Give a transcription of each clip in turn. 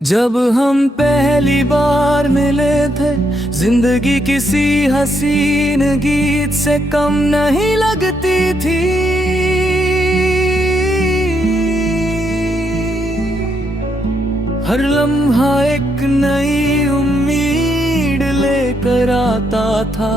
जब हम पहली बार मिले थे, जिंदगी किसी हसीन गीत से कम नहीं लगती थी। हर लम्हा एक नई उम्मीद लेकर आता था।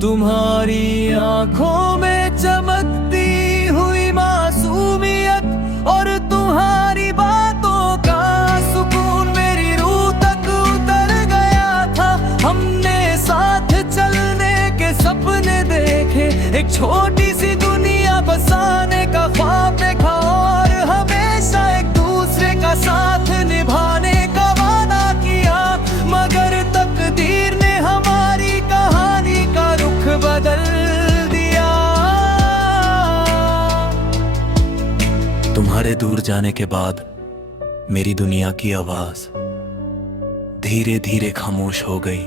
तुम्हारी आंखों में चमकती हुई मासूमियत और तुम्हारी बातों का सुकून मेरी रूह तक उतर गया था। हमने साथ चलने के सपने देखे, एक छोटी सी दुनिया बसाने का ख्वाब देखा और हमेशा एक दूसरे का साथ निभाने का वादा किया। मगर तकदीर ने हमारी कहानी का रुख बदल दिया। तुम्हारे दूर जाने के बाद मेरी दुनिया की आवाज धीरे धीरे खामोश हो गई।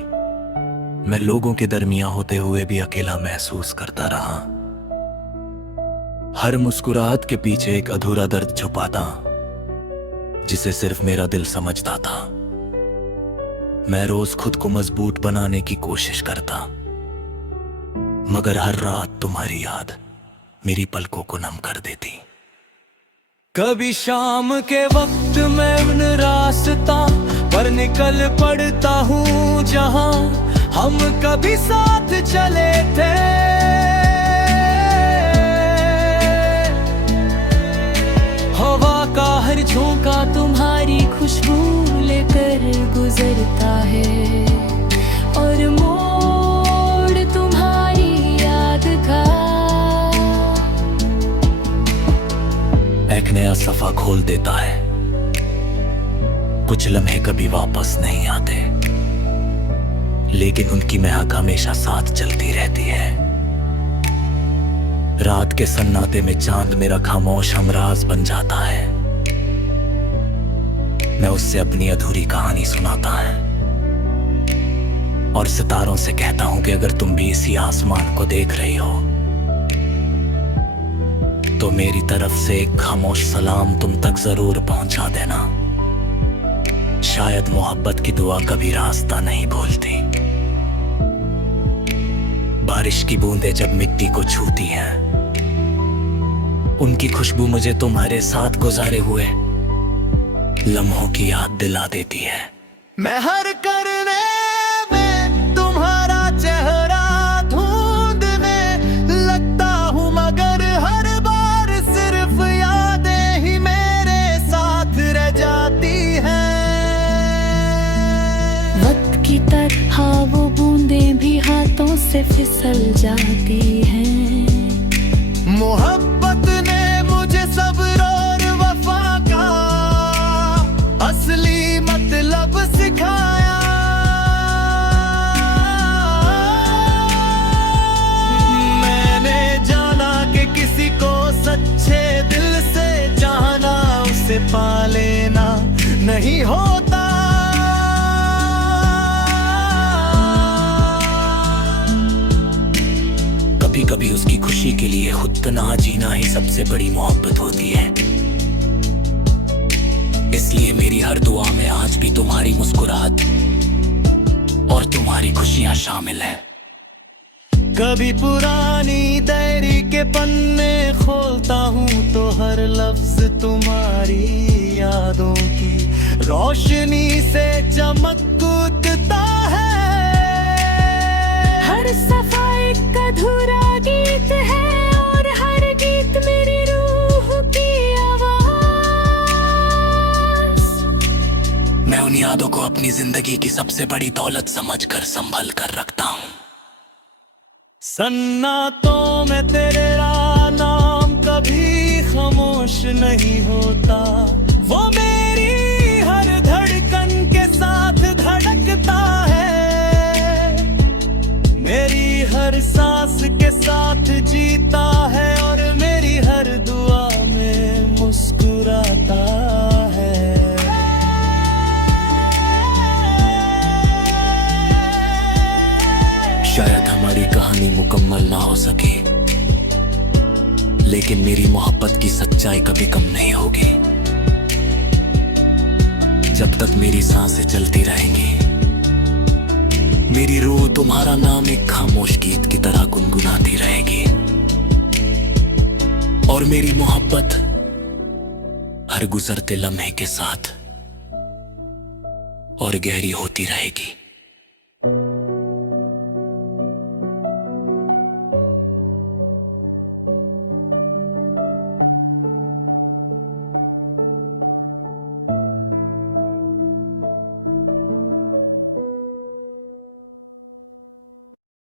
मैं लोगों के दरमियां होते हुए भी अकेला महसूस करता रहा। हर मुस्कुराहट के पीछे एक अधूरा दर्द छुपा था, जिसे सिर्फ मेरा दिल समझता था। मैं रोज खुद को मजबूत बनाने की कोशिश करता, मगर हर रात तुम्हारी याद मेरी पलकों को नम कर देती। कभी शाम के वक्त मैं उन रास्ता पर निकल पड़ता हूँ जहाँ हम कभी साथ चले थे। हवा का हर झोंका तुम्हारी खुशबू लेकर गुजरता है और मोड़ तुम्हारी याद का एक नया सफा खोल देता है। कुछ लम्हे कभी वापस नहीं आते, लेकिन उनकी महक हमेशा साथ चलती रहती है। रात के सन्नाटे में चांद मेरा खामोश हमराज बन जाता है। मैं उससे अपनी अधूरी कहानी सुनाता है और सितारों से कहता हूं कि अगर तुम भी इसी आसमान को देख रही हो तो मेरी तरफ से एक खामोश सलाम तुम तक जरूर पहुंचा देना। शायद मोहब्बत की दुआ कभी रास्ता नहीं भूलती। बारिश की बूंदें जब मिट्टी को छूती हैं, उनकी खुशबू मुझे तुम्हारे साथ गुजारे हुए लम्हों की याद दिला देती है। मैं हर करने में तुम्हारा चेहरा ढूंढ में लगता हूँ, मगर हर बार सिर्फ यादें ही मेरे साथ रह जाती हैं। वक्त की तरह वो बूंदें भी हाथों से फिसल जाती हैं। मोहब्बत ने मुझे सब्र और वफा का असली मतलब सिखाया। मैंने जाना कि किसी को सच्चे दिल से चाहना उसे पा लेना नहीं होता। कभी कभी उसकी खुशी के लिए खुद तन्हा जीना ही सबसे बड़ी मोहब्बत होती है। इसलिए मेरी हर दुआ में आज भी तुम्हारी मुस्कुराहट और तुम्हारी खुशियां शामिल हैं। कभी पुरानी डायरी के पन्ने खोलता हूँ तो हर लफ्ज तुम्हारी यादों की रोशनी से चमक उठता है। हर सफा एक अधूरा गीत है और हर गीत मेरी रूह की आवाज। मैं उन यादों को अपनी जिंदगी की सबसे बड़ी दौलत समझकर संभल कर रखता हूँ। सन्नाटों में तेरा नाम कभी खामोश नहीं होता। वो मेरी हर धड़कन के साथ धड़कता है, मेरी हर सांस के साथ जीता है और मेरी हर दुआ में मुस्कुराता है। शायद हमारी कहानी मुकम्मल ना हो सके, लेकिन मेरी मोहब्बत की सच्चाई कभी कम नहीं होगी। जब तक मेरी सांसें चलती रहेंगी, मेरी रूह तुम्हारा नाम एक खामोश गीत की तरह गुनगुनाती रहेगी। और मेरी मोहब्बत हर गुजरते लम्हे के साथ और गहरी होती रहेगी।